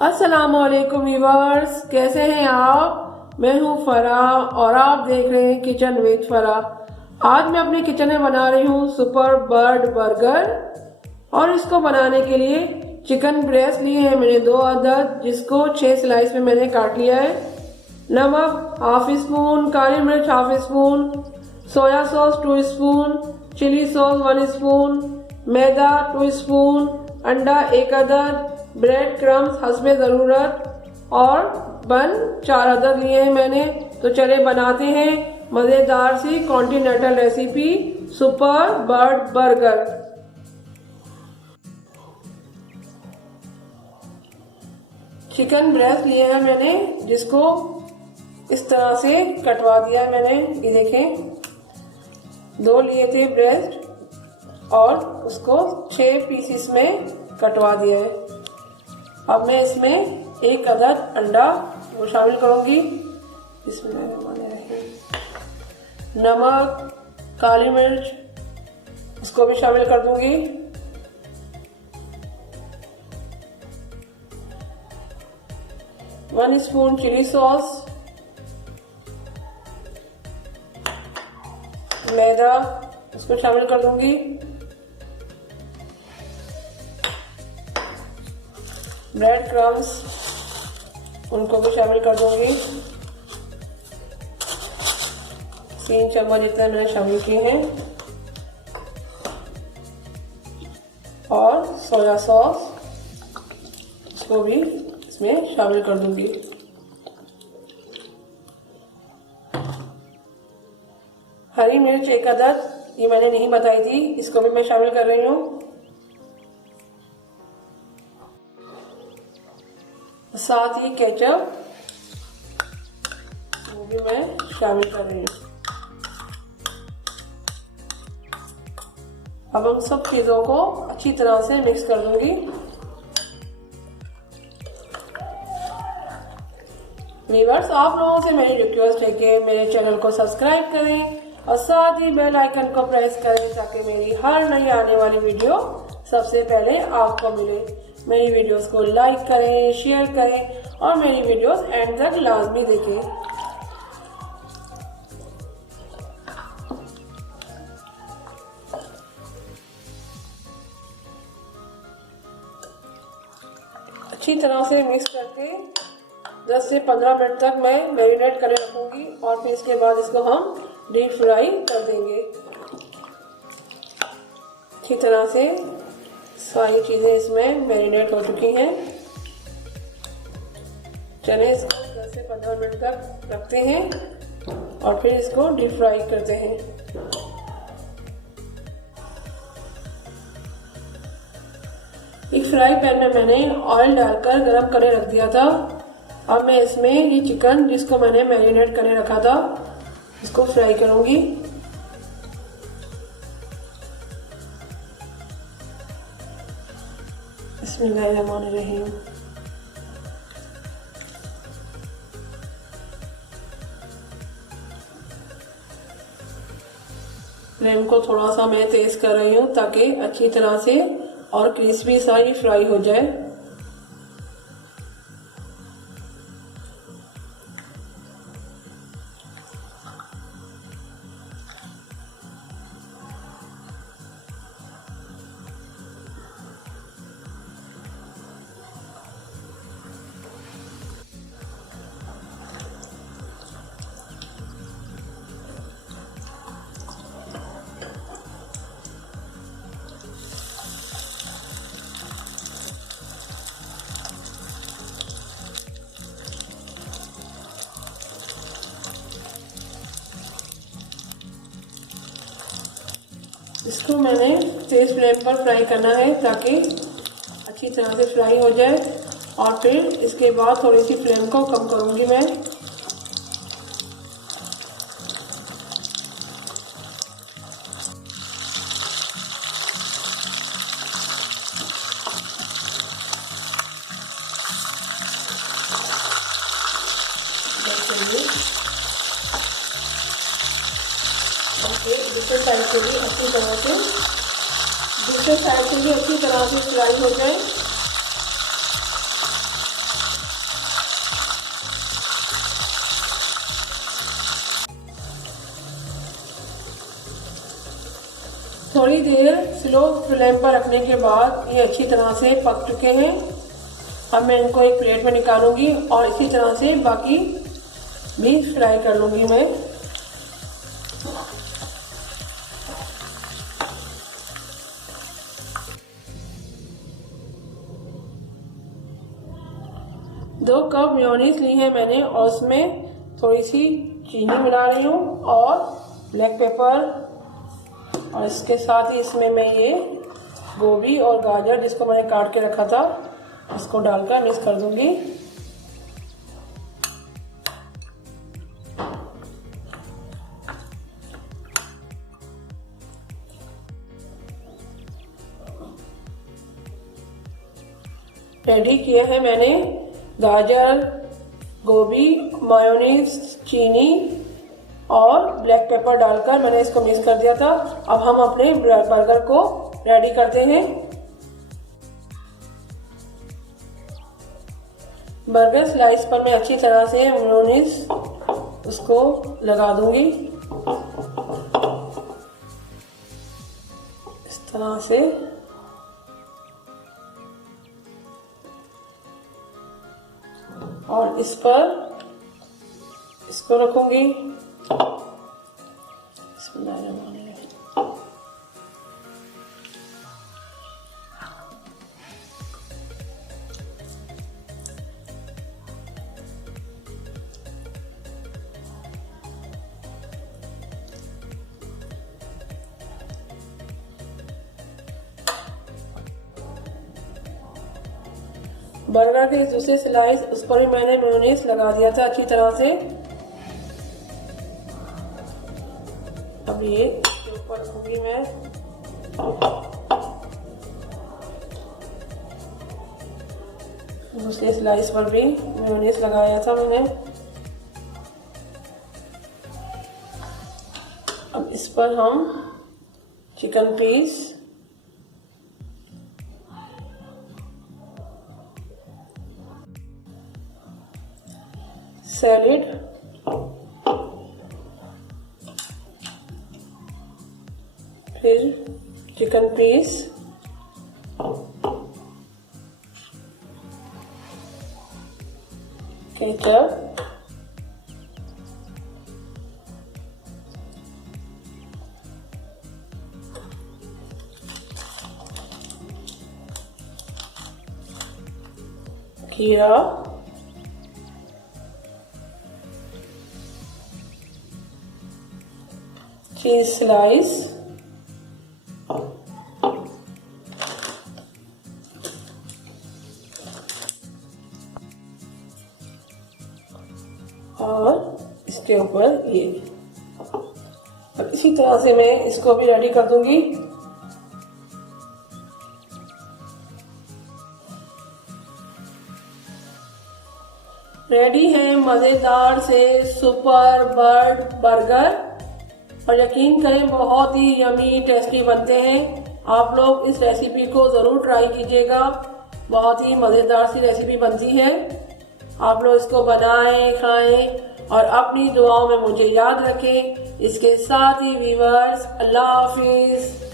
अस्सलामुअलैकुम व्यूअर्स, कैसे हैं आप। मैं हूं फराह और आप देख रहे हैं किचन विद फराह। आज मैं अपने किचन में बना रही हूं सुपर बर्ड बर्गर और इसको बनाने के लिए चिकन ब्रेस्ट लिए हैं मैंने 2 अदद, जिसको 6 स्लाइस में मैंने काट लिया है। नमक हाफ स्पून, काली मिर्च half spoon, soya sauce 2 spoon, chilli sauce 1 spoon, मैदा 2 स्पून, अंडा 1 अदद, ब्रेड क्रम्स हस्बे ज़रूरत और बन 4 अदद लिए हैं मैंने। तो चले बनाते हैं मज़ेदार सी continental recipe super bird burger. Chicken breast लिए हैं मैंने, जिसको इस तरह से कटवा दिया है मैंने। ये देखें, 2 लिए थे ब्रेस्ट और उसको 6 पीसेस में कटवा दिया है। अब मैं इसमें 1 अदद अंडा वो शामिल करूंगी। इसमें नमक, काली मिर्च उसको भी शामिल कर दूंगी। वन स्पून चिली सॉस, मैदा उसको शामिल कर दूंगी। ब्रेड क्रम्स उनको भी शामिल कर दूंगी। 3 चम्मच जितना मैंने शामिल किए हैं और सोया सॉस उसको भी इसमें शामिल कर दूंगी। हरी मिर्च 1 अदद, ये मैंने नहीं बताई थी, इसको भी मैं शामिल कर रही हूँ। साथ ही केचप वो भी मैं शामिल कर रही हूँ। अब हम सब चीज़ों को अच्छी तरह से मिक्स कर दूंगी। व्यूअर्स, आप लोगों से मेरी रिक्वेस्ट है कि मेरे चैनल को सब्सक्राइब करें और साथ ही बेल आइकन को प्रेस करें ताकि मेरी हर नई आने वाली वीडियो सबसे पहले आपको मिले। मेरी वीडियोस को लाइक करें, शेयर करें और मेरी वीडियोस एंड तक लाजमी देखें। अच्छी तरह से मिक्स करके 10 से 15 मिनट तक मैं मैरिनेट करके रखूंगी और फिर इसके बाद इसको हम डीप फ्राई कर देंगे। अच्छी तरह से सारी चीज़ें इसमें मैरिनेट हो चुकी हैं। चलिए इसको 10 से 15 मिनट तक रखते हैं और फिर इसको डीप फ्राई करते हैं। एक फ्राई पैन में मैंने ऑयल डालकर गरम करके रख दिया था। अब मैं इसमें ये चिकन जिसको मैंने मैरिनेट करके रखा था इसको फ्राई करूंगी। बिस्मिल्लाहिर्रहमानिर्रहीम। फ्लेम को थोड़ा सा मैं तेज कर रही हूँ ताकि अच्छी तरह से और क्रिस्पी सा ही फ्राई हो जाए। इसको मैंने तेज फ्लेम पर फ्राई करना है ताकि अच्छी तरह से फ्राई हो जाए और फिर इसके बाद थोड़ी सी फ्लेम को कम करूंगी मैं। दूसरे साइड से भी अच्छी तरह से फ्राई हो जाए। थोड़ी देर स्लो फ्लेम पर रखने के बाद ये अच्छी तरह से पक चुके हैं। अब मैं इनको एक प्लेट में निकालूंगी और इसी तरह से बाकी भी फ्राई कर लूँगी मैं। दो कप मेयोनीज ली है मैंने और उसमें थोड़ी सी चीनी मिला रही हूँ और ब्लैक पेपर, और इसके साथ ही इसमें मैं ये गोभी और गाजर जिसको मैंने काट के रखा था इसको डालकर मिक्स कर दूंगी। रेडी किया है मैंने गाजर, गोभी, मायोनीज, चीनी और ब्लैक पेपर डालकर मैंने इसको मिक्स कर दिया था। अब हम अपने बर्गर को रेडी करते हैं। बर्गर स्लाइस पर मैं अच्छी तरह से मेयोनीज उसको लगा दूंगी इस तरह से। और इस पर इसको रखूंगी। बर्गर के दूसरे स्लाइस उस पर भी मैंने मेयोनीज लगा दिया था अच्छी तरह से। अब ये इसके ऊपर रखूंगी मैं। दूसरे स्लाइस पर भी मेयोनीज लगाया था मैंने। अब इस पर हम चिकन पीस, सैलेड, फिर चिकन पीस, केचप, खीरा, चीज स्लाइस, और इसके ऊपर ये। अब इसी तरह से मैं इसको भी रेडी कर दूंगी। रेडी है मजेदार से सुपर बर्ड बर्गर, और यकीन करें बहुत ही यमी टेस्टी बनते हैं। आप लोग इस रेसिपी को ज़रूर ट्राई कीजिएगा, बहुत ही मज़ेदार सी रेसिपी बनती है। आप लोग इसको बनाएं, खाएं और अपनी दुआओं में मुझे याद रखें। इसके साथ ही व्यूअर्स, अल्लाह हाफिज़।